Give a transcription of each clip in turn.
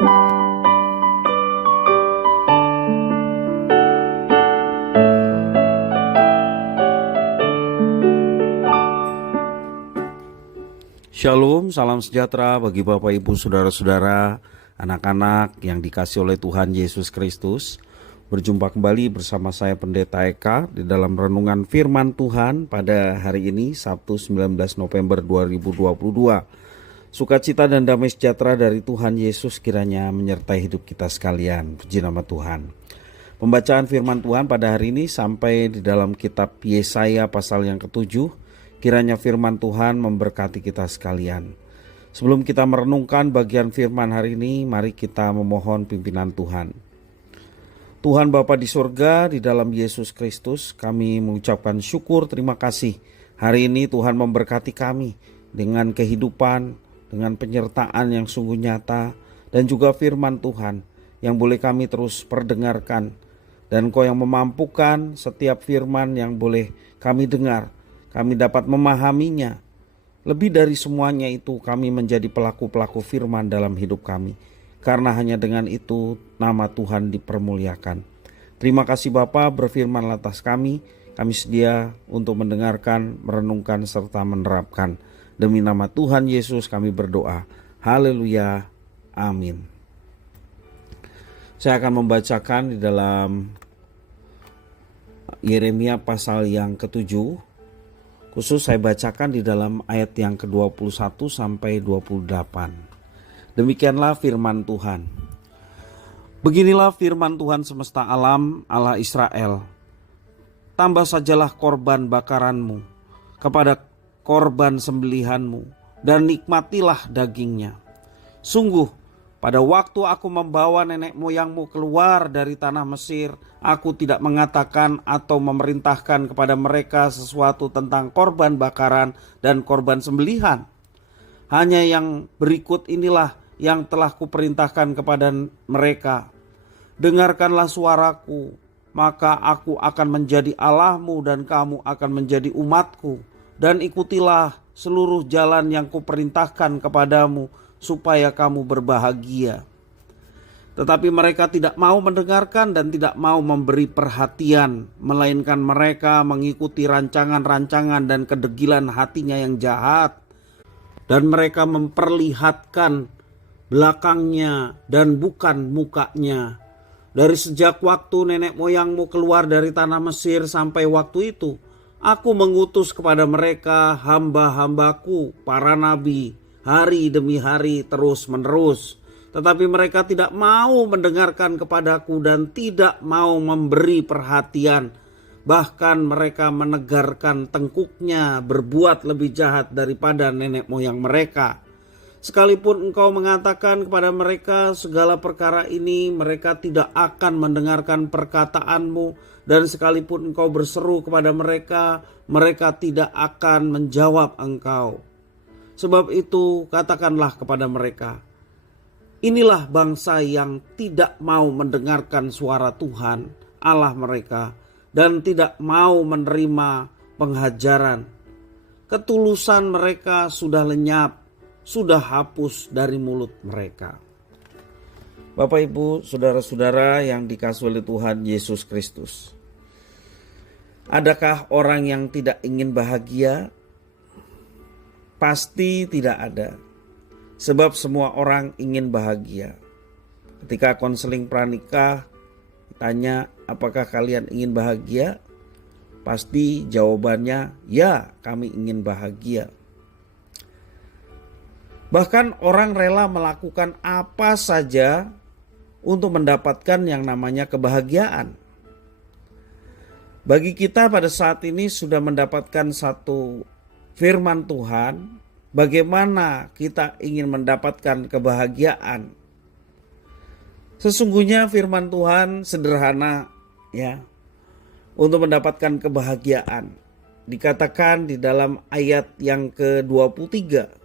Shalom, salam sejahtera bagi Bapak Ibu Saudara-saudara, anak-anak yang dikasihi oleh Tuhan Yesus Kristus. Berjumpa kembali bersama saya Pendeta Eka di dalam renungan firman Tuhan pada hari ini Sabtu 19 November 2022. Sukacita dan damai sejahtera dari Tuhan Yesus kiranya menyertai hidup kita sekalian. Puji nama Tuhan. Pembacaan firman Tuhan pada hari ini sampai di dalam kitab Yesaya pasal yang ke-7. Kiranya firman Tuhan memberkati kita sekalian. Sebelum kita merenungkan bagian firman hari ini, mari kita memohon pimpinan Tuhan. Tuhan Bapa di surga, di dalam Yesus Kristus, kami mengucapkan syukur, terima kasih. Hari ini Tuhan memberkati kami dengan kehidupan, dengan penyertaan yang sungguh nyata, dan juga firman Tuhan yang boleh kami terus perdengarkan. Dan Kau yang memampukan setiap firman yang boleh kami dengar, kami dapat memahaminya. Lebih dari semuanya itu, kami menjadi pelaku-pelaku firman dalam hidup kami. Karena hanya dengan itu nama Tuhan dipermuliakan. Terima kasih Bapa, berfirman atas kami. Kami sedia untuk mendengarkan, merenungkan, serta menerapkan. Demi nama Tuhan Yesus kami berdoa. Haleluya. Amin. Saya akan membacakan di dalam Yeremia pasal yang ke-7. Khusus saya bacakan di dalam ayat yang ke-21 sampai 28. Demikianlah firman Tuhan. Beginilah firman Tuhan semesta alam, Allah Israel. Tambah sajalah korban bakaranmu kepada korban sembelihanmu, dan nikmatilah dagingnya. Sungguh, pada waktu aku membawa nenek moyangmu keluar dari tanah Mesir, aku tidak mengatakan atau memerintahkan kepada mereka sesuatu tentang korban bakaran dan korban sembelihan. Hanya yang berikut inilah yang telah kuperintahkan kepada mereka. Dengarkanlah suaraku, maka aku akan menjadi Allahmu dan kamu akan menjadi umatku. Dan ikutilah seluruh jalan yang kuperintahkan kepadamu, supaya kamu berbahagia. Tetapi mereka tidak mau mendengarkan dan tidak mau memberi perhatian, melainkan mereka mengikuti rancangan-rancangan dan kedegilan hatinya yang jahat. Dan mereka memperlihatkan belakangnya dan bukan mukanya. Dari sejak waktu nenek moyangmu keluar dari tanah Mesir sampai waktu itu, aku mengutus kepada mereka hamba-hambaku, para nabi, hari demi hari terus menerus. Tetapi mereka tidak mau mendengarkan kepadaku dan tidak mau memberi perhatian. Bahkan mereka menegarkan tengkuknya berbuat lebih jahat daripada nenek moyang mereka. Sekalipun engkau mengatakan kepada mereka segala perkara ini, mereka tidak akan mendengarkan perkataanmu. Dan sekalipun engkau berseru kepada mereka, mereka tidak akan menjawab engkau. Sebab itu katakanlah kepada mereka, inilah bangsa yang tidak mau mendengarkan suara Tuhan Allah mereka dan tidak mau menerima penghajaran. Ketulusan mereka sudah lenyap, sudah hapus dari mulut mereka. Bapak Ibu, saudara-saudara yang dikasihi oleh Tuhan Yesus Kristus. Adakah orang yang tidak ingin bahagia? Pasti tidak ada. Sebab semua orang ingin bahagia. Ketika konseling pranikah ditanya apakah kalian ingin bahagia? Pasti jawabannya ya, kami ingin bahagia. Bahkan orang rela melakukan apa saja untuk mendapatkan yang namanya kebahagiaan. Bagi kita pada saat ini sudah mendapatkan satu firman Tuhan, bagaimana kita ingin mendapatkan kebahagiaan. Sesungguhnya firman Tuhan sederhana ya. Untuk mendapatkan kebahagiaan. Dikatakan di dalam ayat yang ke-23.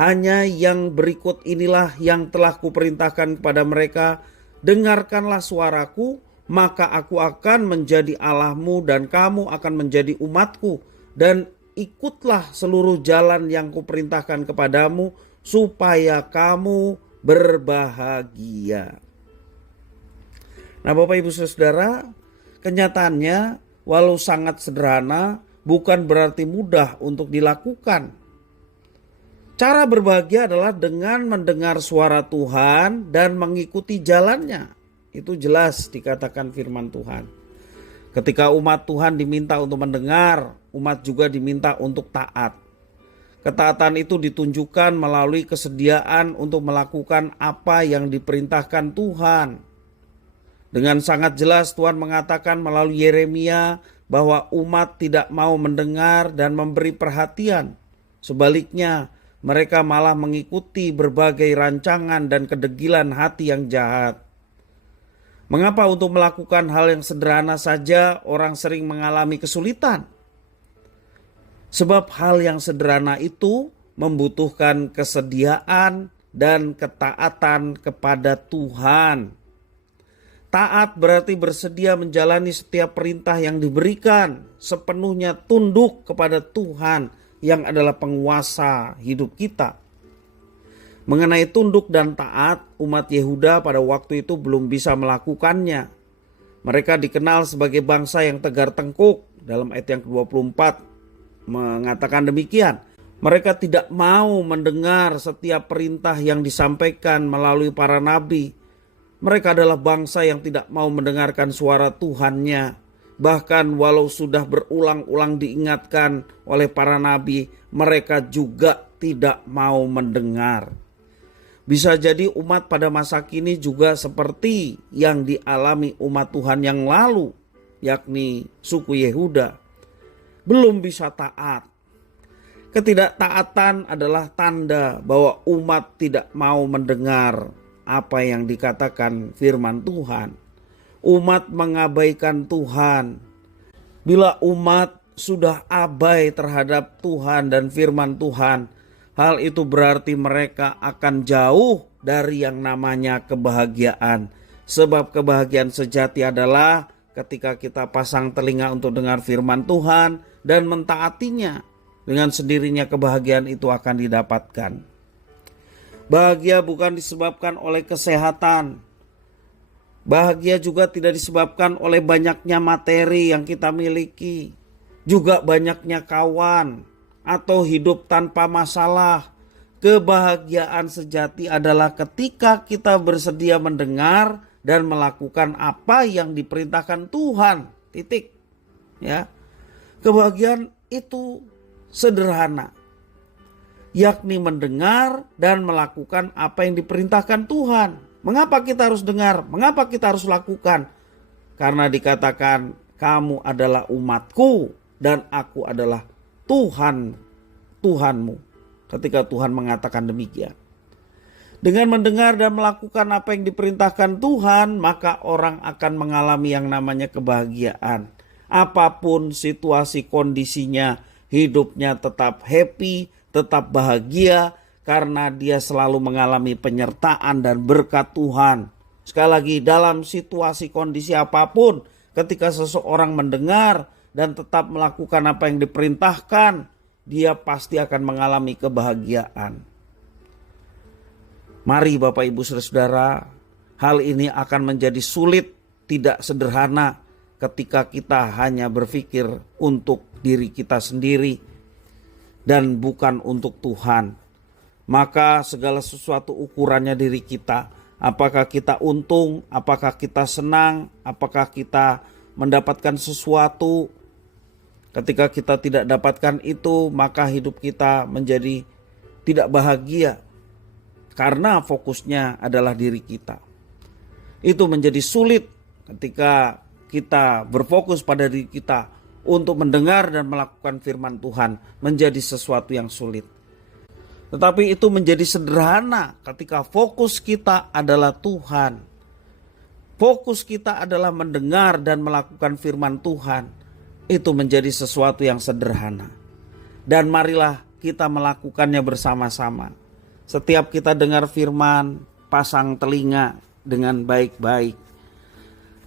Hanya yang berikut inilah yang telah kuperintahkan kepada mereka. Dengarkanlah suaraku, maka aku akan menjadi Allahmu dan kamu akan menjadi umatku. Dan ikutlah seluruh jalan yang kuperintahkan kepadamu supaya kamu berbahagia. Nah Bapak Ibu Saudara, kenyataannya walau sangat sederhana bukan berarti mudah untuk dilakukan. Cara berbahagia adalah dengan mendengar suara Tuhan dan mengikuti jalannya. Itu jelas dikatakan firman Tuhan. Ketika umat Tuhan diminta untuk mendengar, umat juga diminta untuk taat. Ketaatan itu ditunjukkan melalui kesediaan untuk melakukan apa yang diperintahkan Tuhan. Dengan sangat jelas Tuhan mengatakan melalui Yeremia bahwa umat tidak mau mendengar dan memberi perhatian. Sebaliknya, mereka malah mengikuti berbagai rancangan dan kedegilan hati yang jahat. Mengapa untuk melakukan hal yang sederhana saja orang sering mengalami kesulitan? Sebab hal yang sederhana itu membutuhkan kesediaan dan ketaatan kepada Tuhan. Taat berarti bersedia menjalani setiap perintah yang diberikan, sepenuhnya tunduk kepada Tuhan yang adalah penguasa hidup kita. Mengenai tunduk dan taat, umat Yehuda pada waktu itu belum bisa melakukannya. Mereka dikenal sebagai bangsa yang tegar tengkuk. Dalam ayat yang ke-24 mengatakan demikian. Mereka tidak mau mendengar setiap perintah yang disampaikan melalui para nabi. Mereka adalah bangsa yang tidak mau mendengarkan suara Tuhannya. Bahkan walau sudah berulang-ulang diingatkan oleh para nabi, mereka juga tidak mau mendengar. Bisa jadi umat pada masa kini juga seperti yang dialami umat Tuhan yang lalu, yakni suku Yehuda. Belum bisa taat. Ketidaktaatan adalah tanda bahwa umat tidak mau mendengar apa yang dikatakan firman Tuhan. Umat mengabaikan Tuhan. Bila umat sudah abai terhadap Tuhan dan firman Tuhan, hal itu berarti mereka akan jauh dari yang namanya kebahagiaan. Sebab kebahagiaan sejati adalah ketika kita pasang telinga untuk dengar firman Tuhan dan mentaatinya. Dengan sendirinya kebahagiaan itu akan didapatkan. Bahagia bukan disebabkan oleh kesehatan. Bahagia juga tidak disebabkan oleh banyaknya materi yang kita miliki. Juga banyaknya kawan atau hidup tanpa masalah. Kebahagiaan sejati adalah ketika kita bersedia mendengar dan melakukan apa yang diperintahkan Tuhan. Titik. Ya. Kebahagiaan itu sederhana, yakni mendengar dan melakukan apa yang diperintahkan Tuhan. Mengapa kita harus dengar? Mengapa kita harus lakukan? Karena dikatakan kamu adalah umatku dan aku adalah Tuhanmu. Ketika Tuhan mengatakan demikian. Dengan mendengar dan melakukan apa yang diperintahkan Tuhan, maka orang akan mengalami yang namanya kebahagiaan. Apapun situasi kondisinya, hidupnya tetap happy, tetap bahagia karena dia selalu mengalami penyertaan dan berkat Tuhan. Sekali lagi, dalam situasi kondisi apapun, ketika seseorang mendengar dan tetap melakukan apa yang diperintahkan, dia pasti akan mengalami kebahagiaan. Mari Bapak Ibu Saudara, hal ini akan menjadi sulit, tidak sederhana ketika kita hanya berpikir untuk diri kita sendiri dan bukan untuk Tuhan. Maka segala sesuatu ukurannya diri kita. Apakah kita untung, apakah kita senang, apakah kita mendapatkan sesuatu. Ketika kita tidak dapatkan itu, maka hidup kita menjadi tidak bahagia. Karena fokusnya adalah diri kita. Itu menjadi sulit ketika kita berfokus pada diri kita untuk mendengar dan melakukan firman Tuhan, menjadi sesuatu yang sulit. Tetapi itu menjadi sederhana ketika fokus kita adalah Tuhan. Fokus kita adalah mendengar dan melakukan firman Tuhan. Itu menjadi sesuatu yang sederhana. Dan marilah kita melakukannya bersama-sama. Setiap kita dengar firman, pasang telinga dengan baik-baik.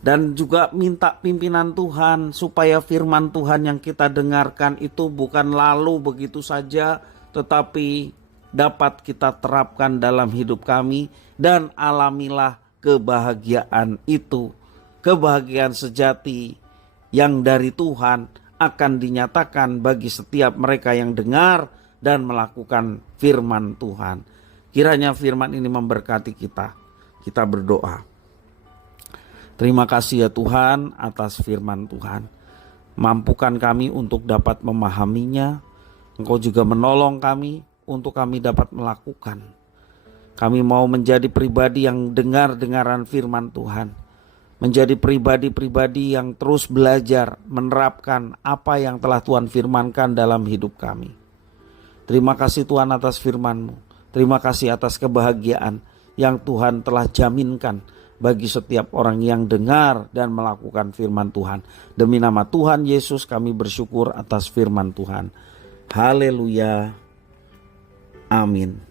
Dan juga minta pimpinan Tuhan supaya firman Tuhan yang kita dengarkan itu bukan lalu begitu saja, tetapi dapat kita terapkan dalam hidup kami, dan alamilah kebahagiaan itu, kebahagiaan sejati yang dari Tuhan akan dinyatakan bagi setiap mereka yang dengar dan melakukan firman Tuhan. Kiranya firman ini memberkati kita. Kita berdoa. Terima kasih ya Tuhan atas firman Tuhan. Mampukan kami untuk dapat memahaminya. Engkau juga menolong kami untuk kami dapat melakukan. Kami mau menjadi pribadi yang dengar-dengaran firman Tuhan. Menjadi pribadi-pribadi yang terus belajar menerapkan apa yang telah Tuhan firmankan dalam hidup kami. Terima kasih Tuhan atas firman-Mu. Terima kasih atas kebahagiaan yang Tuhan telah jaminkan bagi setiap orang yang dengar dan melakukan firman Tuhan. Demi nama Tuhan Yesus kami bersyukur atas firman Tuhan. Haleluya. Amin.